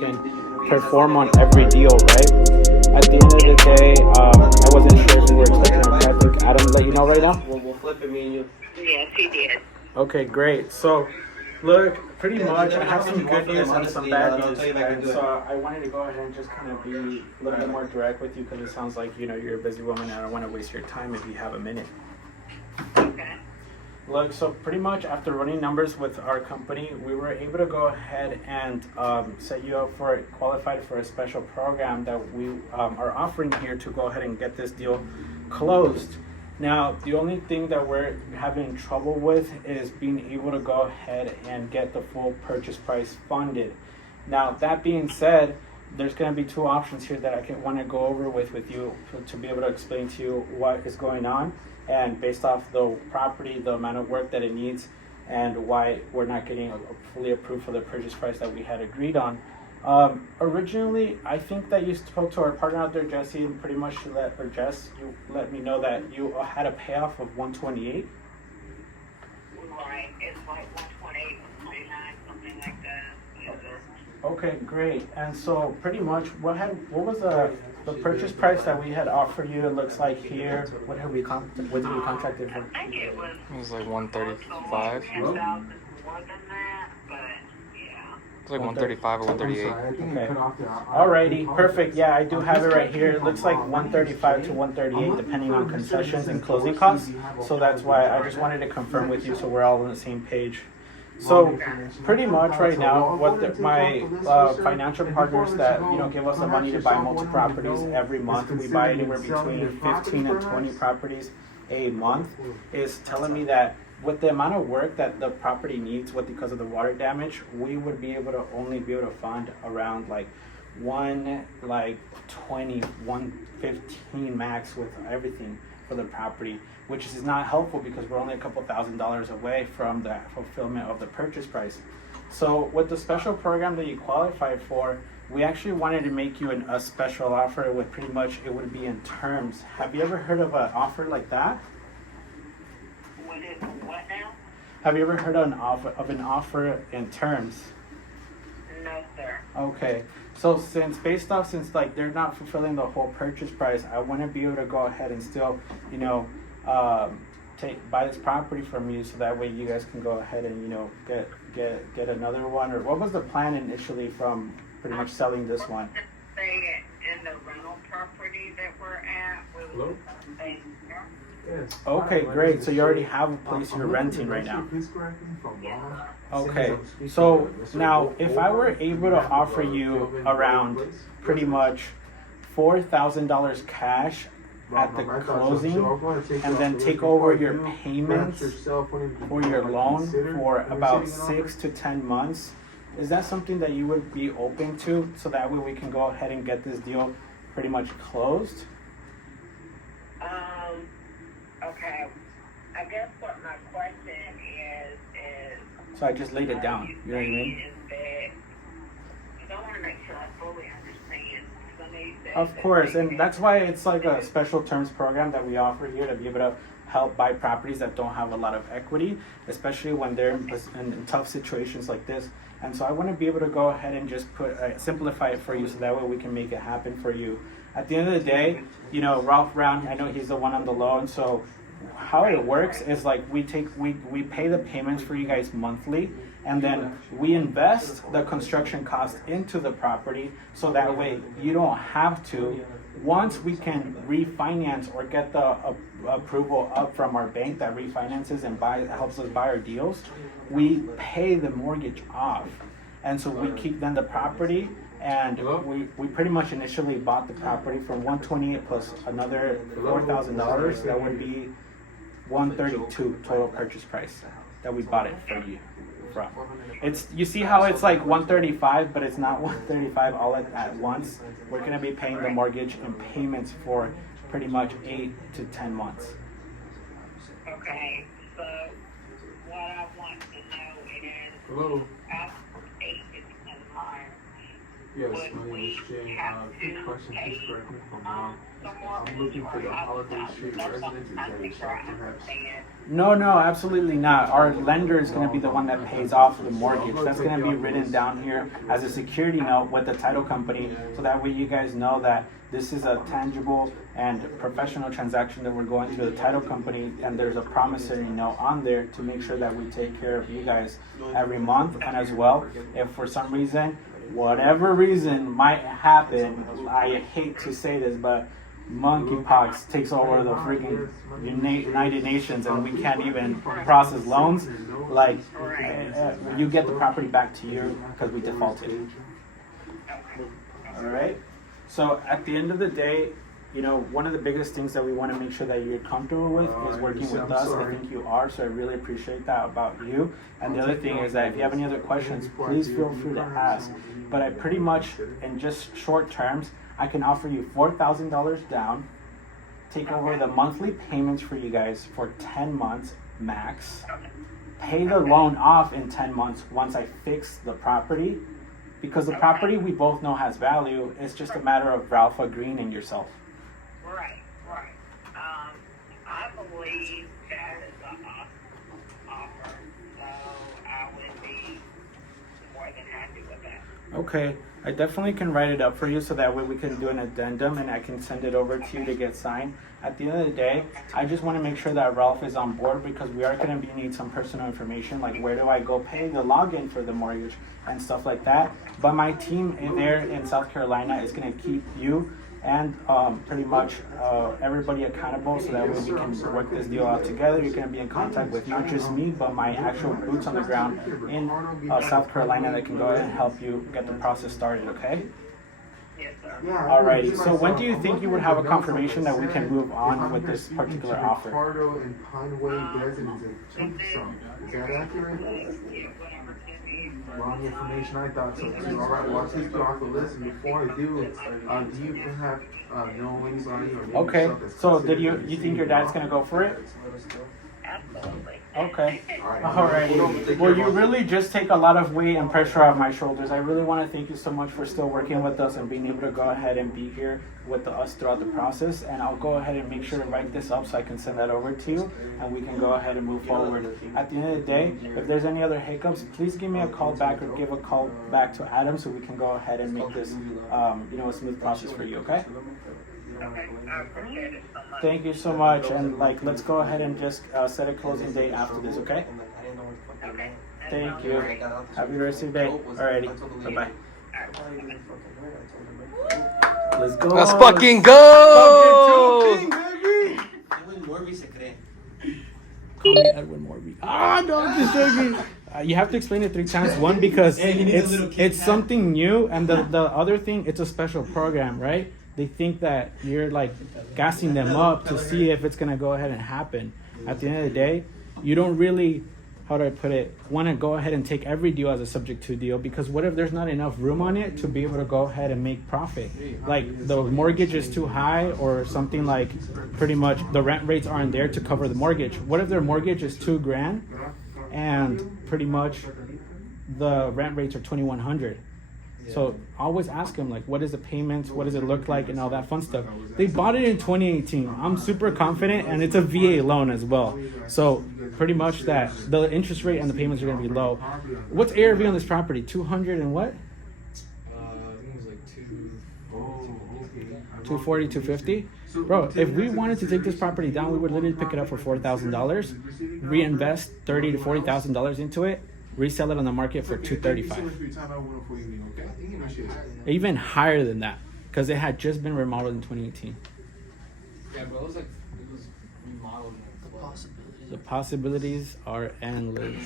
can perform on every deal, right? At the end of the day, I wasn't sure if you were expecting a call. I think Adam let you know right now. We'll flip it, me and you. Yes, he did. Okay, great. So, look, pretty much I have some good news and some bad news. And so I wanted to go ahead and just kind of be a little bit more direct with you because it sounds like, you're a busy woman and I don't want to waste your time if you have a minute. Okay. Look, so pretty much after running numbers with our company, we were able to go ahead and set you up qualified for a special program that we are offering here to go ahead and get this deal closed. Now, the only thing that we're having trouble with is being able to go ahead and get the full purchase price funded. Now, that being said, there's going to be two options here that I want to go over with you to be able to explain to you what is going on, and based off the property, the amount of work that it needs, and why we're not getting fully approved for the purchase price that we had agreed on. Originally, I think that you spoke to our partner out there, Jesse, and pretty much you let me know that you had a payoff of 128. Right, it's like 128, 129, something like that. Okay, great. And so pretty much, what was the purchase price that we had offered you? It looks like here. What did we contract it for? I think it was like 135. 10,000 more than that, but yeah. It's like 135 or 138. Okay. Alrighty, perfect. Yeah, I do have it right here. It looks like 135 to 138, depending on concessions and closing costs. So that's why I just wanted to confirm with you, so we're all on the same page. So pretty much right now, what my financial partners that give us the money to buy multi-properties every month, we buy anywhere between 15 and 20 properties a month, is telling me that with the amount of work that the property needs, because of the water damage, we would be able to fund around like 120, 115 max with everything for the property, which is not helpful because we're only a couple $1,000s away from the fulfillment of the purchase price. So with the special program that you qualified for, we actually wanted to make you a special offer with pretty much, it would be in terms. Have you ever heard of an offer like that? What now? Have you ever heard of an offer in terms? No, sir. Okay, so since they're not fulfilling the whole purchase price, I want to be able to go ahead and still, buy this property from you, so that way you guys can go ahead and get another one. Or what was the plan initially from pretty much selling this one? Stay in the rental property that we're at. We will stay there. Okay, great. So you already have a place you're renting right now. Yeah. Okay, so now if I were able to offer you around pretty much $4,000 cash at the closing, and then take over your payments for your loan for about 6 to 10 months, is that something that you would be open to, so that way we can go ahead and get this deal pretty much closed? Okay. I guess what my question is So I just laid it down, you know what I mean? Is that, because I want to make sure I fully understand. Of course, and that's why it's like a special terms program that we offer here to be able to help buy properties that don't have a lot of equity, especially when they're in tough situations like this. And so I want to be able to go ahead and just simplify it for you, so that way we can make it happen for you. At the end of the day, Ralph Brown, I know he's the one on the loan, so how it works is like we pay the payments for you guys monthly, and then we invest the construction cost into the property, so that way you don't have to. Once we can refinance or get the approval up from our bank that refinances and helps us buy our deals, we pay the mortgage off, and so we keep then the property. And we pretty much initially bought the property from 128 plus another $4,000. That would be 132 total purchase price that we bought it from you from. You see how it's like 135, but it's not 135 all at once. We're gonna be paying the mortgage in payments for pretty much 8 to 10 months. Okay, so what I want to know is, after 8 to 10 months, Yes, my name is Jane. Quick question, please correct me if I'm wrong. I'm looking for the Holiday Street residence. Is that yourself, perhaps? No, absolutely not. Our lender is going to be the one that pays off the mortgage. That's going to be written down here as a security note with the title company, so that way you guys know that this is a tangible and professional transaction that we're going through the title company, and there's a promissory note on there to make sure that we take care of you guys every month. And as well, if for some reason, whatever reason might happen, I hate to say this, but monkeypox takes over the freaking United Nations and we can't even process loans, like you get the property back to you because we defaulted. All right. So at the end of the day, you know, one of the biggest things that we want to make sure that you're comfortable with is working with us. I think you are, so I really appreciate that about you. And the other thing is that if you have any other questions, please feel free to ask. But I pretty much, in just short terms, I can offer you $4,000 down, take over the monthly payments for you guys for 10 months max, pay the loan off in 10 months once I fix the property, because the property we both know has value. It's just a matter of Ralph agreeing and yourself. Right. I believe that is an awesome offer, so I would be more than happy with that. Okay, I definitely can write it up for you so that way we can do an addendum and I can send it over to you to get signed. At the end of the day, I just want to make sure that Ralph is on board, because we are going to need some personal information, like where do I go pay the login for the mortgage and stuff like that. But my team in there in South Carolina is going to keep you and pretty much everybody accountable, so that way we can work this deal out together. You're going to be in contact with not just me, but my actual boots on the ground in South Carolina that can go ahead and help you get the process started, okay? Yes, sir. Alrighty, so when do you think you would have a confirmation that we can move on with this particular offer? Ricardo and Pineway residence in Tucson. Is that accurate? Wrong information. I thought so too. All right, well, I'll take you off the list. And before I do you perhaps know anybody or maybe Okay, yourself that's so considered you think your dad's gonna go for it? Absolutely. Okay. Alrighty. Well, you really just take a lot of weight and pressure off my shoulders. I really want to thank you so much for still working with us and being able to go ahead and be here with us throughout the process. And I'll go ahead and make sure to write this up so I can send that over to you and we can go ahead and move forward. At the end of the day, if there's any other hiccups, please give me a call back or give a call back to Adam so we can go ahead and make this a smooth process for you, okay? Okay, I appreciate it so much. Thank you so much, and let's go ahead and just set a closing date after this, okay? Okay. Thank you. Have a good rest of your day. Alrighty, bye bye. Let's go. Let's fucking go! Morby se cree. Call me Edwin Morby. Ah, no, I'm just joking. You have to explain it 3 times. One, because it's something new, and the other thing, it's a special program, right? They think that you're like gassing them up to see if it's gonna go ahead and happen. At the end of the day, you don't really, how do I put it, want to go ahead and take every deal as a subject to deal, because what if there's not enough room on it to be able to go ahead and make profit? Like the mortgage is too high, or something, like pretty much the rent rates aren't there to cover the mortgage. What if their mortgage is $2,000 and pretty much the rent rates are $2,100? So always ask them, like, what is the payments, what does it look like, and all that fun stuff. They bought it in 2018. I'm super confident, and it's a VA loan as well. So pretty much that the interest rate and the payments are going to be low. What's ARV on this property? 200 and what? I think it was like 240, 250? Bro, if we wanted to take this property down, we would literally pick it up for $4,000, reinvest $30,000 to $40,000 into it, resell it on the market for $235,000. Even higher than that, because it had just been remodeled in 2018. Yeah, bro, it was remodeled. The possibilities are endless.